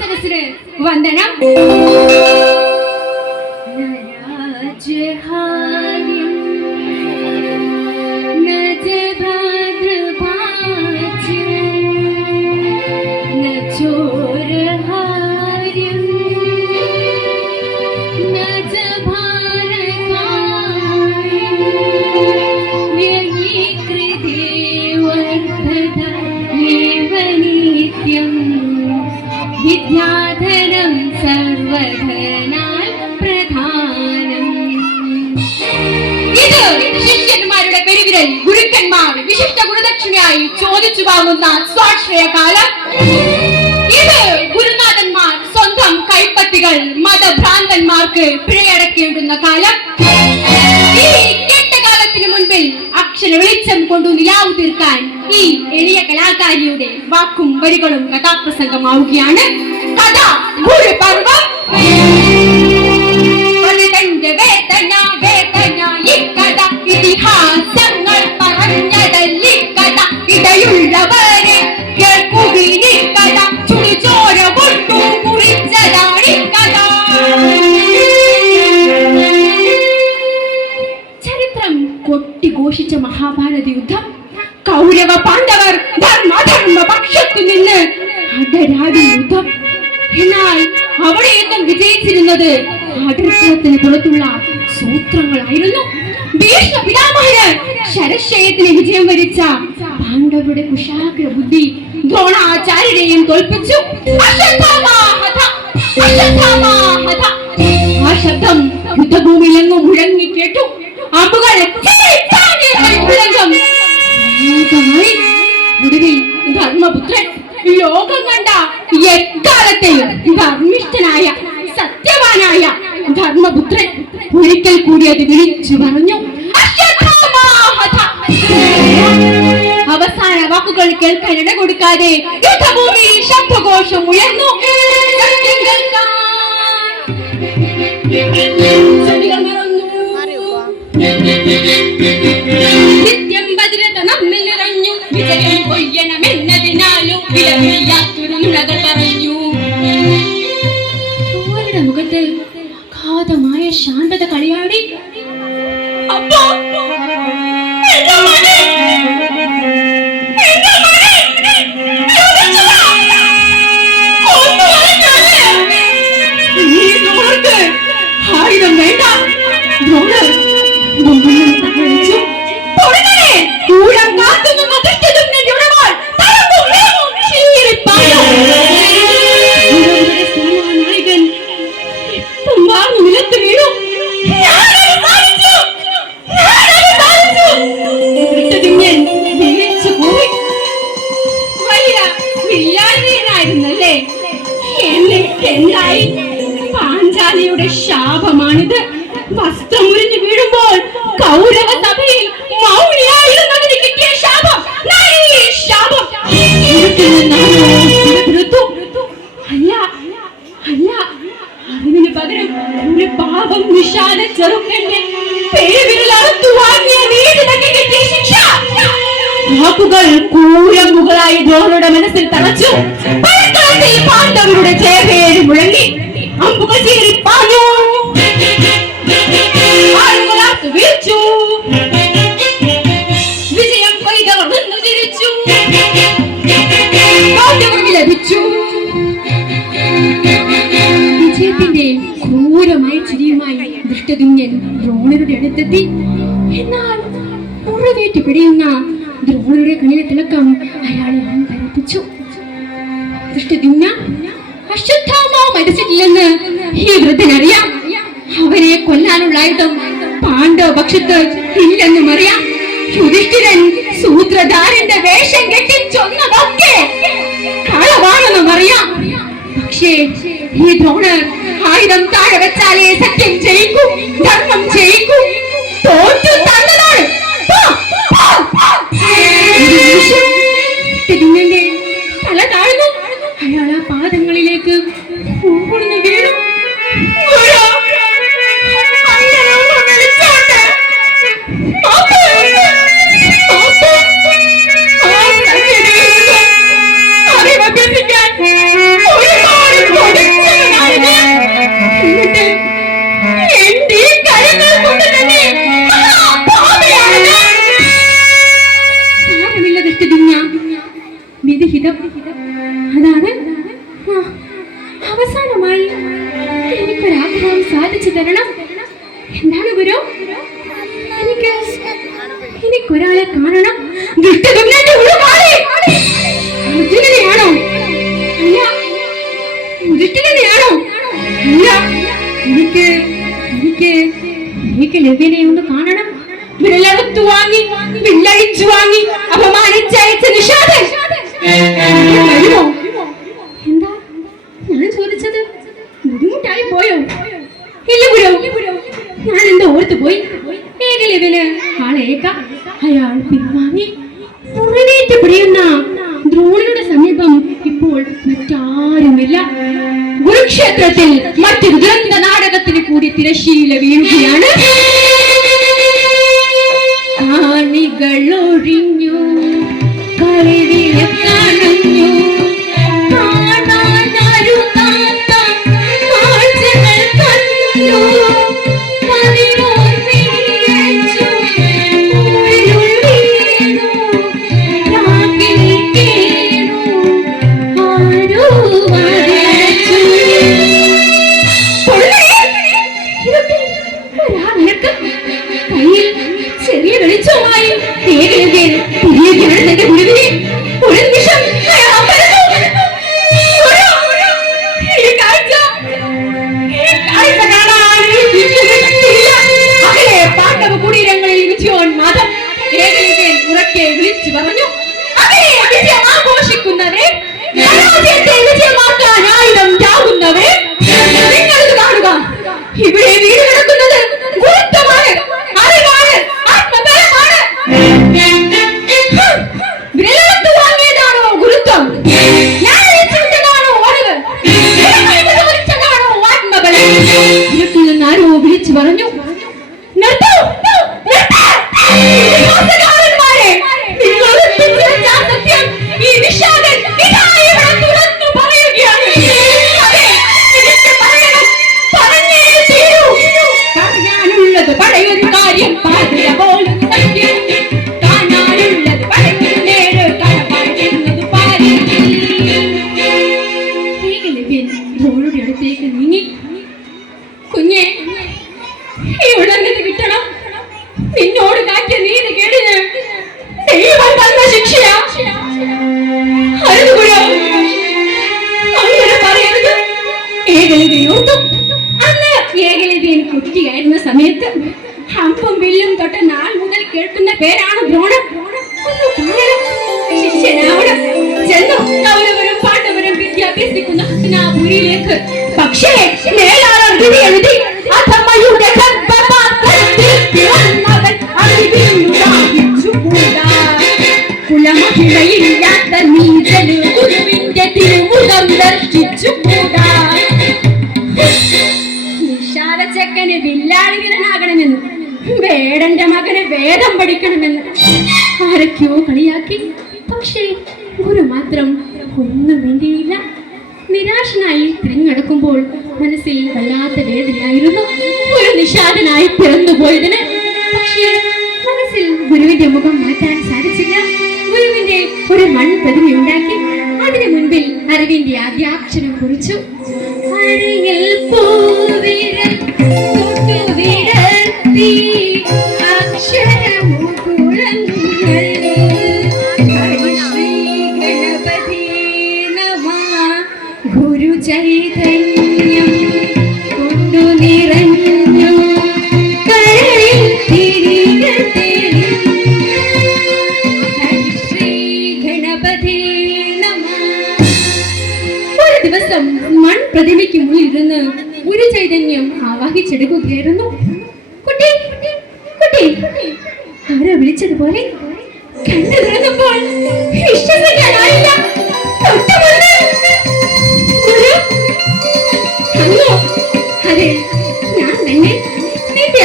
సదస్సును వందనం ചോദിച്ചു വാങ്ങുന്ന സ്വാശ്രയ കാലം ഇത് ഗുരുനാഥന്മാർ സ്വന്തം കൈപ്പത്തികൾ മതഭ്രാന്തന്മാർക്ക് പിഴയടക്കേണ്ടുന്ന കാലം. ഈ അക്ഷര ഈ എളിയ കലാകാരിയുടെ വാക്കും വരികളും കഥാപ്രസംഗമാവുകയാണ്. കഥ ഗുരുപർവം. വിജയിച്ചിരുന്നത് ആദർശത്തിന് പുറത്തുള്ള സൂത്രങ്ങളായിരുന്നു. ശരശയത്തിന് വിജയം വരിച്ച പാണ്ഡവരുടെ കുശാഗ്ര ബുദ്ധി ദ്രോണാചാര്യരെയും തോൽപ്പിച്ചു. ആ ശബ്ദം യുദ്ധഭൂമിയിലെങ്ങും മുഴങ്ങി കേട്ടു. അമ്പുകൾ ഒടുവിൽ ധർമ്മപുത്രൻ ലോകം കണ്ട എക്കാലത്തെയും ധർമ്മിഷ്ഠനായ സത്യവാനായ ധർമ്മപുത്രൻ ഒരിക്കൽ കൂടി അത് വിളിച്ചു പറഞ്ഞു. അവസാന വാക്കുകൾ കേൾക്കാൻ ഇട കൊടുക്കാതെ യുദ്ധഭൂമിയിൽ ശബ്ദഘോഷം ഉയർന്നു. കേൾക്കാൻ சான்றத களியாடி നിഷാദ ചെറുക്കന്റെ പെരുവിരലറുത്തു വാങ്ങിയ വീടിനൊക്കെ കിട്ടിയ ശിക്ഷ. വാക്കുകൾ കൂരമ്പുകളായി ദ്രോണയുടെ മനസ്സിൽ തളച്ചു. പാണ്ഡവരുടെ ജയപേര് മുഴങ്ങി. അമ്പുകൾ ചീറി പാഞ്ഞു. ദൃഷ്ടതുന്യൻ ദ്രോണരുടെ അടുത്തെത്തി. എന്നാൽ മുഴുവേറ്റ് പിടിയുന്ന ദ്രോണരുടെ കണ്ണിലെ തിളക്കം അയാളെ ധരിപ്പിച്ചു ദൃഷ്ടദ്യുമ്ന അശ്വത്ഥാമോ മരിച്ചിട്ടില്ലെന്ന് ഈ വൃദ്ധനറിയാം. അവരെ കൊല്ലാനുള്ള ആയുധം പാണ്ഡവ പക്ഷത്ത് ഇല്ലെന്നും അറിയാം. യുധിഷ്ഠിരൻ സൂത്രധാരന്റെ വേഷം കെട്ടി ചൊന്നതൊക്കെ കളവാണെന്നും അറിയാം. പക്ഷേ ഈ ദ്രോണർ ആയുധം താഴെ വെച്ചാലേ സത്യം ജയിക്കൂ ധർമ്മം ജയിക്കൂ തോറ്റു തന്നതാണ്. തല താഴ്ന്നു. അയാൾ ആ പാദങ്ങളിലേക്ക് വീണു. ദുഷ്ടനെയാണോ അല്ല എനിക്ക് എനിക്ക് എനിക്ക് ലവ്യനെ ഒന്ന് കാണണം. വിരലറുത്തു വാങ്ങി വില്ലഴിച്ചു വാങ്ങി അപമാനിച്ചയച്ച നിഷാദൻ. എന്താ? ഞാൻ ചോദിച്ചത് ബുദ്ധിമുട്ടായി പോയോ? ഇല്ല ഗുരു ഞാൻ എന്തോ ഓർത്തു പോയി. ഏകലവന് ആളേക അയാൾ പിൻവാങ്ങി. മുറിവേറ്റ് പിടിയുന്ന ദ്രോണയുടെ സമീപം ഇപ്പോൾ മറ്റാരുമില്ല കുരുക്ഷേത്രത്തിൽ മറ്റൊരു ദുരന്ത നാടകത്തിന് കൂടി തിരശീല വീഴുകയാണ്. കാണികളൊഴിഞ്ഞു പാണ്ഡവ കുടീരങ്ങളിൽ വിജയോന്മാദം ഏകലവ്യൻ ഉറക്കെ വിളിച്ചു പറഞ്ഞു അകലെ വിജയം ആഘോഷിക്കുന്നവരെ വിജയമാക്കാൻ ആയുധം ശിക്ഷയാ. സമയത്ത് മുതൽ കേൾക്കുന്ന പക്ഷേ മേലാളർ എഴുതി കുലമഹിളയില്ലാത്ത നീചന് ഗുരുവിന്റെ തിരുമുഖം ദർശിച്ചുകൂടാ നിഷാദ ചെക്കന് വില്ലാളി വീരനാകണമെന്ന് വേടന്റെ മകന് വേദം പഠിക്കണമെന്ന് ആരൊക്കെയോ കളിയാക്കി. പക്ഷേ ഗുരു മാത്രം ഒന്നും വേണ്ടിയില്ല നിരാശനായി തിരഞ്ഞെടുക്കുമ്പോൾ മനസ്സിൽ വല്ലാത്ത വേദനയായിരുന്നു. ഒരു നിഷാദനായി പിറന്നുപോയതിന് ഗുരുവിന്റെ മുഖം മാറ്റാൻ സാധിച്ചില്ല. ഗുരുവിന്റെ ഒരു മൺപ്രതിമയുണ്ടാക്കി അതിനു മുൻപിൽ അറിവിന്റെ ആദ്യാക്ഷരം കുറിച്ചു. അരയിൽ പൂവിരൽ മൺപ്രതിമയ്ക്ക് മുന്നിൽ ഇരുന്ന് ഒരു ചൈതന്യം ആവാഹിച്ചെടുക്കുകയായിരുന്നു. കുട്ടി കുട്ടി ആരോ വിളിച്ചതുപോലെ കണ്ണു തുറന്നപ്പോൾ ഞാൻ തന്നെ നിന്റെ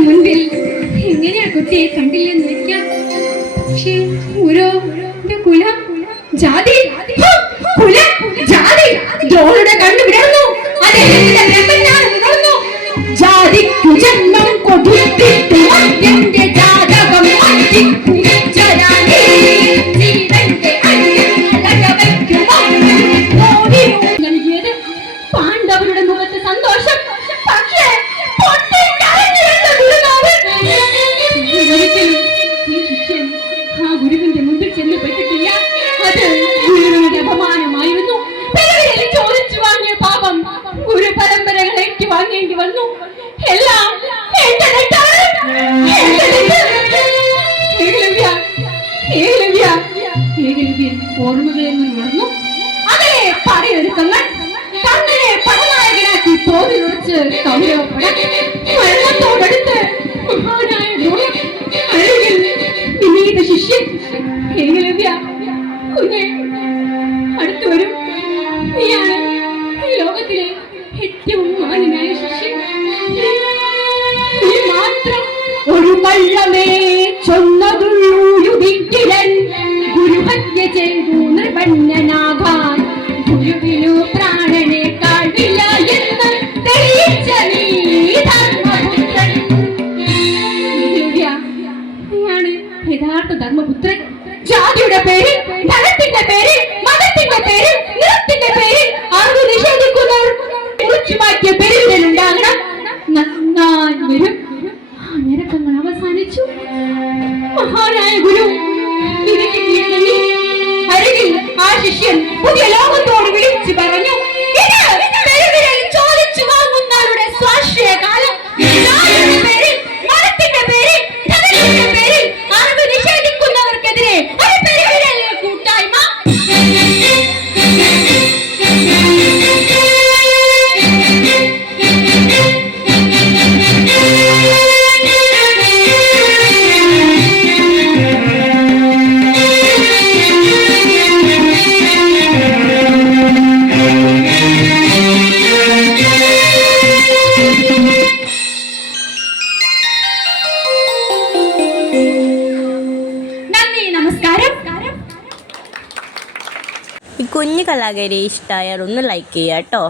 മുൻപിൽ എങ്ങനെയാ കുട്ടിയെ കണ്ടില്ലെന്ന് വന്നു. എല്ലാം എന്റെ ഓർമ്മകളിൽ മറന്നു അതിലെ പടയൊരുക്കങ്ങൾ കണ്ണനെ പടനായകനാക്കി തോതിലൊഴിച്ച് കൗരവപ്പെടാൻ വെള്ളത്തോടെടുത്ത് മഹാനായ അഴകിൽ വിനീത ശിഷ്യൻ. കുഞ്ഞെ അടുത്തു വരും. നീയാണ് വള്ളമേ ചൊന്നതുള്ളൂ യുധിക്കിരൻ ഗുരുപത്യ ചെയ്തു നൃപന്നനാകാൻ ഗുരുവിനു ഇഷ്ടമായാൽ ഒന്ന് ലൈക്ക് ചെയ്യാം കേട്ടോ